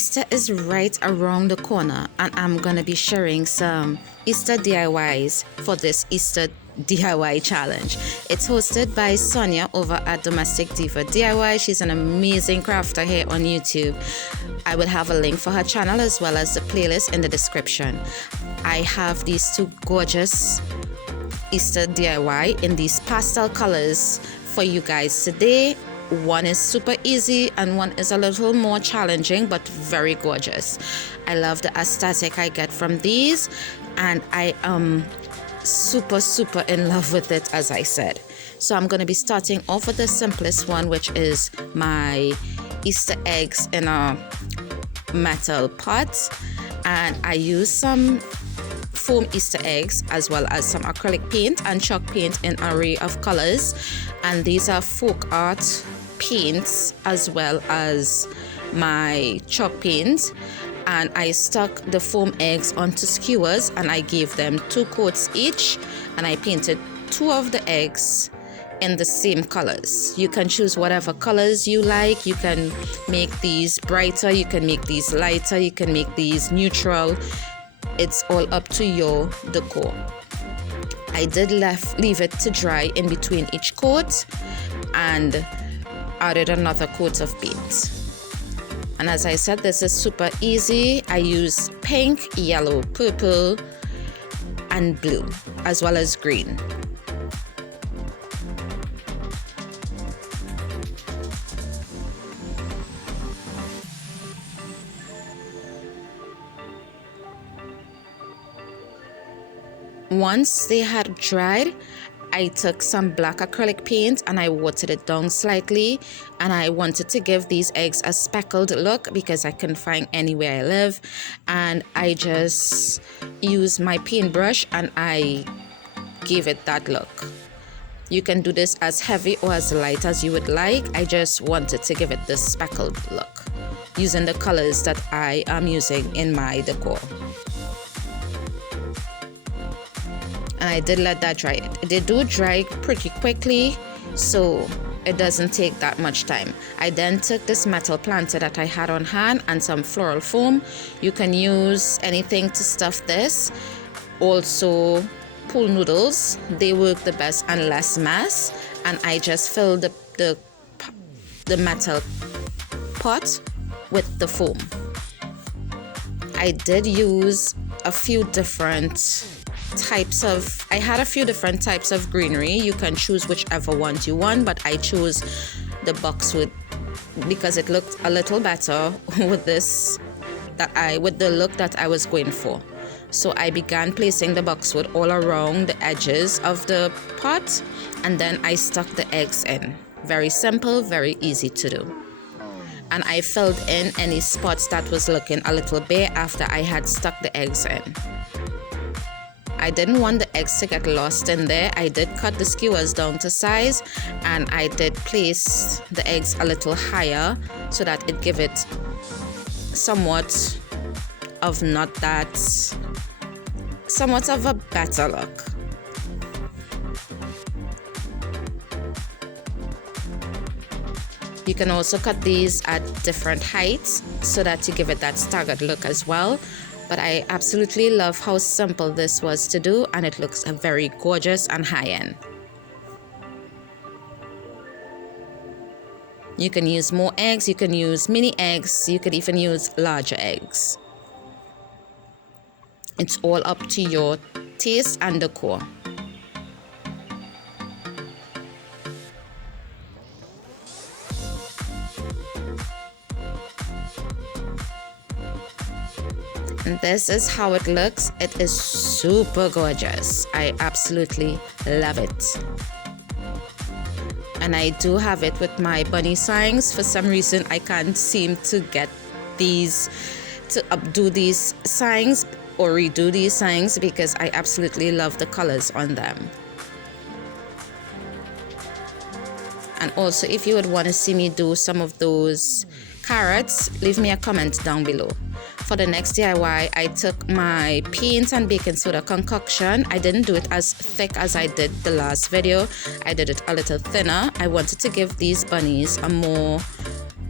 Easter is right around the corner, and I'm gonna be sharing some Easter DIYs for this Easter DIY challenge. It's hosted by Sonja over at Domestic Diva DIY. She's an amazing crafter here on YouTube. I will have a link for her channel as well as the playlist in the description. I have these two gorgeous Easter DIY in these pastel colors for you guys today. One is super easy and one is a little more challenging but very gorgeous. I love the aesthetic I get from these, and I am super in love with it, as I said. So I'm going to be starting off with the simplest one, which is my Easter eggs in a metal pot, and I use some foam Easter eggs as well as some acrylic paint and chalk paint in an array of colors, and these are Folkart paints as well as my chalk paint. And I stuck the foam eggs onto skewers and I gave them 2 coats each, and I painted 2 of the eggs in the same colors. You can choose whatever colors you like. You can make these brighter, you can make these lighter, you can make these neutral. It's all up to your decor. I did leave it to dry in between each coat and added another coat of paint. And as I said, this is super easy. I use pink, yellow, purple, and blue, as well as green. Once they had dried, I took some black acrylic paint and I watered it down slightly, and I wanted to give these eggs a speckled look because I couldn't find anywhere I live, and I just used my paintbrush and I gave it that look. You can do this as heavy or as light as you would like. I just wanted to give it this speckled look using the colors that I am using in my decor. And I did let that dry. They do dry pretty quickly, so it doesn't take that much time. I then took this metal planter that I had on hand and some floral foam. You can use anything to stuff this. Also, pool noodles, they work the best and less mess. And I just filled the metal pot with the foam. I did use a few different types of greenery. You can choose whichever ones you want, but I chose the boxwood because it looked a little better with the look that I was going for. So I began placing the boxwood all around the edges of the pot, and then I stuck the eggs in. Very simple, very easy to do. And I filled in any spots that was looking a little bare after I had stuck the eggs in. I didn't want the eggs to get lost in there. I did cut the skewers down to size, and I did place the eggs a little higher so that it give it somewhat of a better look. You can also cut these at different heights so that you give it that staggered look as well. But I absolutely love how simple this was to do, and it looks very gorgeous and high-end. You can use more eggs, you can use mini eggs, you could even use larger eggs. It's all up to your taste and decor. And this is how it looks. It is super gorgeous. I absolutely love it. And I do have it with my bunny signs. For some reason, I can't seem to get these to updo these signs or redo these signs because I absolutely love the colors on them. And also, if you would want to see me do some of those carrots, leave me a comment down below. For the next DIY, I took my paint and baking soda concoction. I didn't do it as thick as I did the last video. I did it a little thinner. I wanted to give these bunnies a more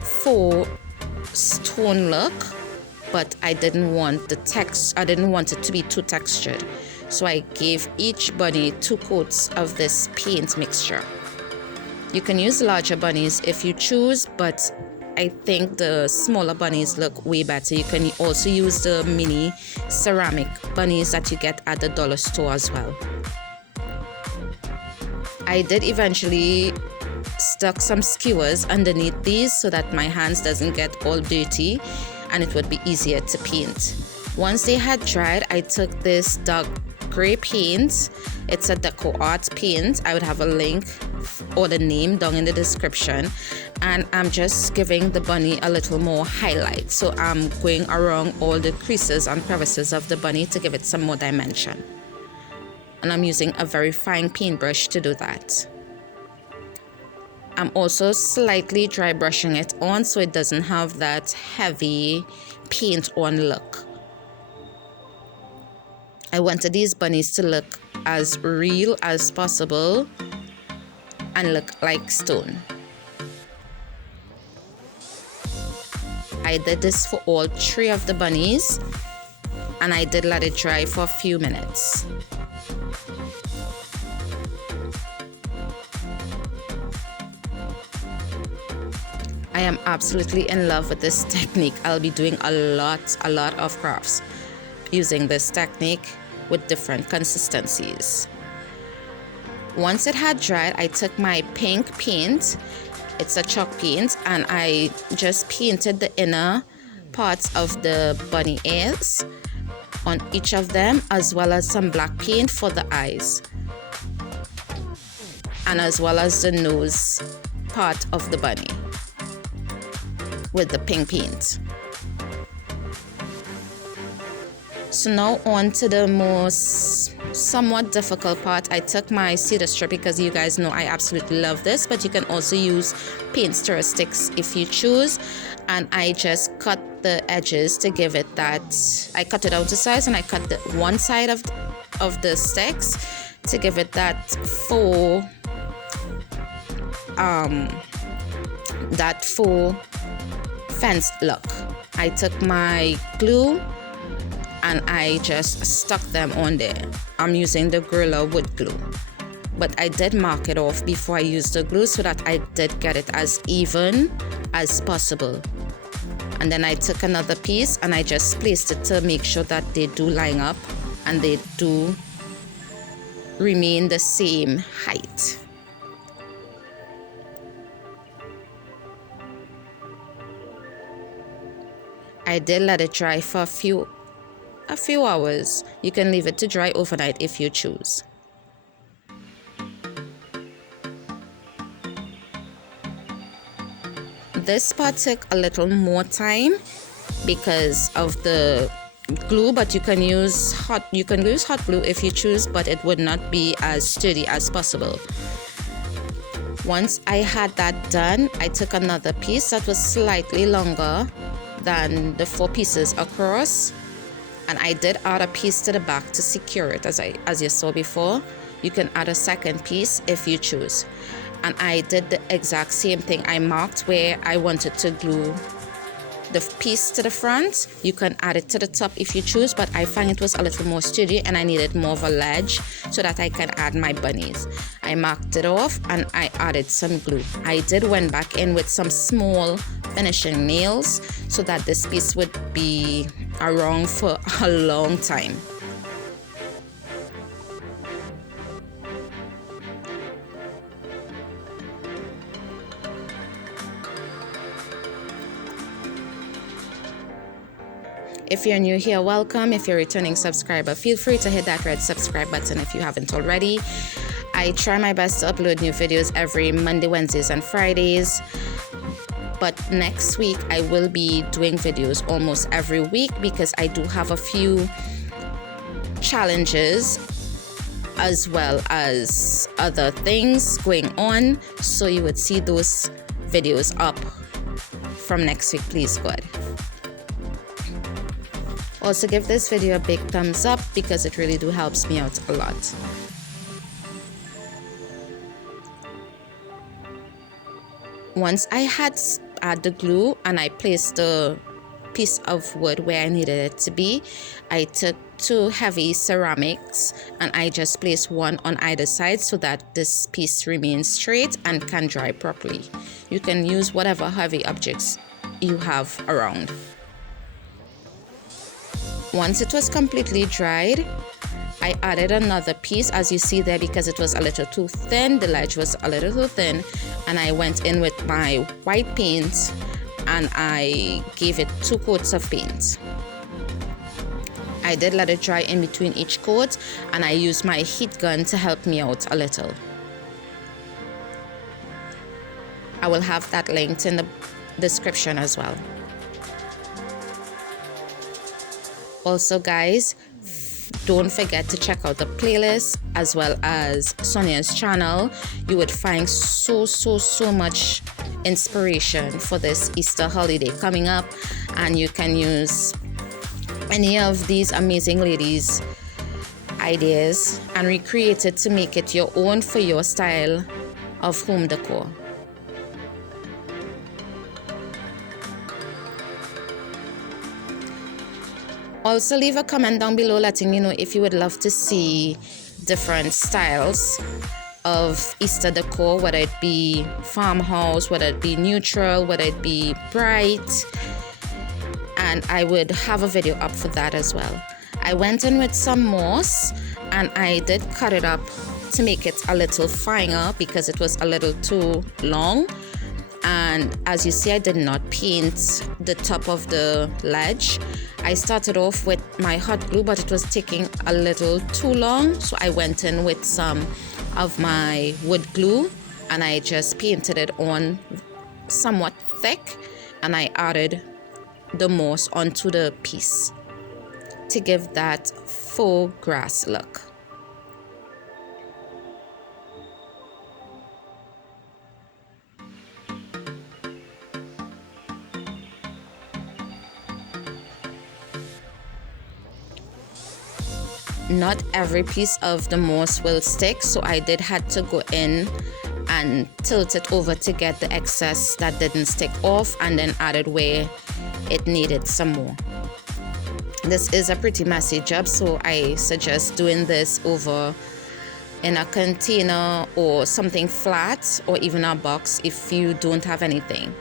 faux stone look. but I didn't want it to be too textured. So I gave each bunny 2 coats of this paint mixture. You can use larger bunnies if you choose, but I think the smaller bunnies look way better. You can also use the mini ceramic bunnies that you get at the dollar store as well. I did eventually stuck some skewers underneath these so that my hands doesn't get all dirty and it would be easier to paint. Once they had dried, I took this dark gray paint. It's a Decor art paint. I would have a link or the name down in the description, and I'm just giving the bunny a little more highlight. So I'm going around all the creases and crevices of the bunny to give it some more dimension, and I'm using a very fine paintbrush to do that. I'm also slightly dry brushing it on so it doesn't have that heavy paint on look. I wanted these bunnies to look as real as possible and look like stone. I did this for all 3 of the bunnies, and I did let it dry for a few minutes. I am absolutely in love with this technique. I'll be doing a lot of crafts using this technique with different consistencies. Once it had dried, I took my pink paint. It's a chalk paint, and I just painted the inner parts of the bunny ears on each of them, as well as some black paint for the eyes, and as well as the nose part of the bunny with the pink paint. So now on to the most somewhat difficult part. I took my cedar strip because you guys know I absolutely love this, but you can also use paint stirrer sticks if you choose, and I just cut the edges to give it that. I cut it out to size, and I cut the one side of the sticks to give it that faux fence look. I took my glue and I just stuck them on there. I'm using the Gorilla wood glue, but I did mark it off before I used the glue so that I did get it as even as possible. And then I took another piece and I just placed it to make sure that they do line up and they do remain the same height. I did let it dry for a few hours. You can leave it to dry overnight if you choose. This part took a little more time because of the glue, but you can use hot glue if you choose, but it would not be as sturdy as possible. Once I had that done, I took another piece that was slightly longer than the 4 pieces across, and I did add a piece to the back to secure it. As you saw before, you can add a second piece if you choose. And I did the exact same thing. I marked where I wanted to glue the piece to the front. You can add it to the top if you choose, but I find it was a little more sturdy and I needed more of a ledge so that I can add my bunnies. I marked it off and I added some glue. I did went back in with some small finishing nails so that this piece would be around for a long time. If you're new here, welcome. If you're a returning subscriber, feel free to hit that red subscribe button if you haven't already. I try my best to upload new videos every Monday, Wednesdays, and Fridays. But next week, I will be doing videos almost every week because I do have a few challenges as well as other things going on. So you would see those videos up from next week, please God. Also give this video a big thumbs up because it really do helps me out a lot. Once I had add the glue and I placed the piece of wood where I needed it to be. I took 2 heavy ceramics and I just placed one on either side so that this piece remains straight and can dry properly. You can use whatever heavy objects you have around. Once it was completely dried, I added another piece, as you see there, because it was a little too thin, the ledge was a little too thin, and I went in with my white paint and I gave it 2 coats of paint. I did let it dry in between each coat, and I used my heat gun to help me out a little. I will have that linked in the description as well. Also guys, don't forget to check out the playlist as well as Sonja's channel. You would find so much inspiration for this Easter holiday coming up, and you can use any of these amazing ladies' ideas and recreate it to make it your own for your style of home decor. Also leave a comment down below letting me know if you would love to see different styles of Easter decor, whether it be farmhouse, whether it be neutral, whether it be bright, and I would have a video up for that as well. I went in with some moss and I did cut it up to make it a little finer because it was a little too long. And as you see, I did not paint the top of the ledge. I started off with my hot glue, but it was taking a little too long, so I went in with some of my wood glue and I just painted it on somewhat thick, and I added the moss onto the piece to give that faux grass look. Not every piece of the moss will stick, so I did had to go in and tilt it over to get the excess that didn't stick off, and then added where it needed some more. This is a pretty messy job, so I suggest doing this over in a container or something flat, or even a box if you don't have anything,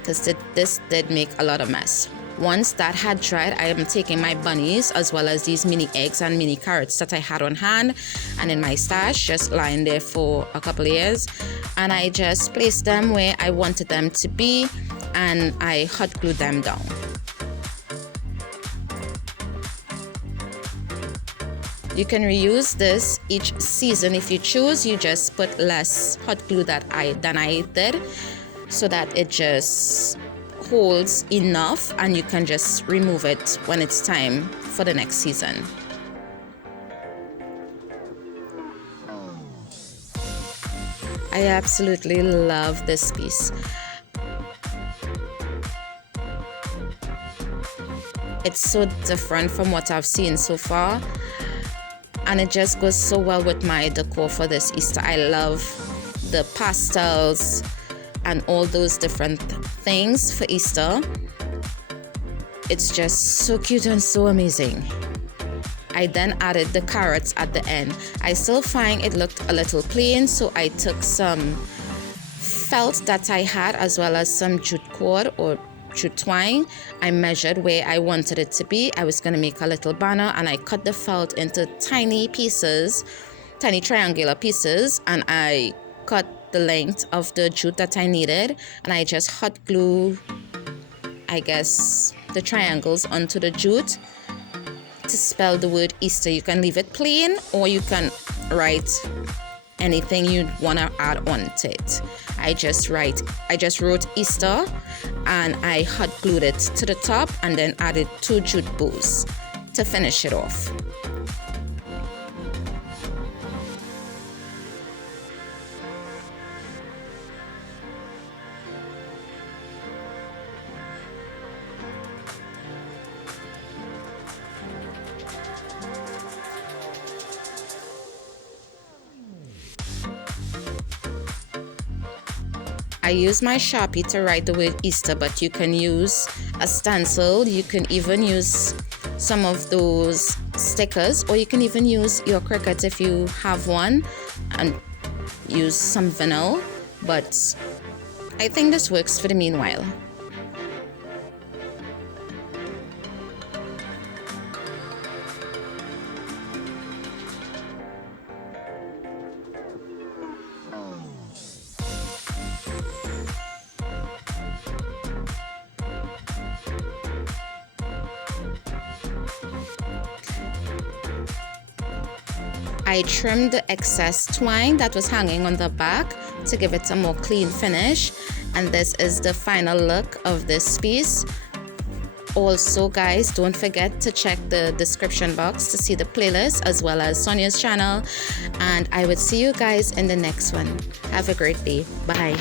because this did make a lot of mess. Once that had dried, I am taking my bunnies as well as these mini eggs and mini carrots that I had on hand and in my stash, just lying there for a couple of years, and I just placed them where I wanted them to be and I hot glued them down. You can reuse this each season if you choose. You just put less hot glue than I did, so that it just holds enough and you can just remove it when it's time for the next season. I absolutely love this piece. It's so different from what I've seen so far, and it just goes so well with my decor for this Easter. I love the pastels and all those different things for Easter. It's just so cute and so amazing. I then added the carrots at the end. I still find it looked a little plain, so I took some felt that I had as well as some jute cord or jute twine. I measured where I wanted it to be. I was going to make a little banner, and I cut the felt into tiny pieces, tiny triangular pieces, and I cut the length of the jute that I needed, and I just hot glue, I guess, the triangles onto the jute to spell the word Easter. You can leave it plain, or you can write anything you want to add on to it. I just wrote Easter, and I hot glued it to the top and then added 2 jute bows to finish it off. I use my Sharpie to write the word Easter, but you can use a stencil. You can even use some of those stickers, or you can even use your Cricut if you have one, and use some vinyl. But I think this works for the meanwhile. I trimmed the excess twine that was hanging on the back to give it a more clean finish, and this is the final look of this piece. Also guys, don't forget to check the description box to see the playlist as well as Sonja's channel, and I would see you guys in the next one. Have a great day. Bye.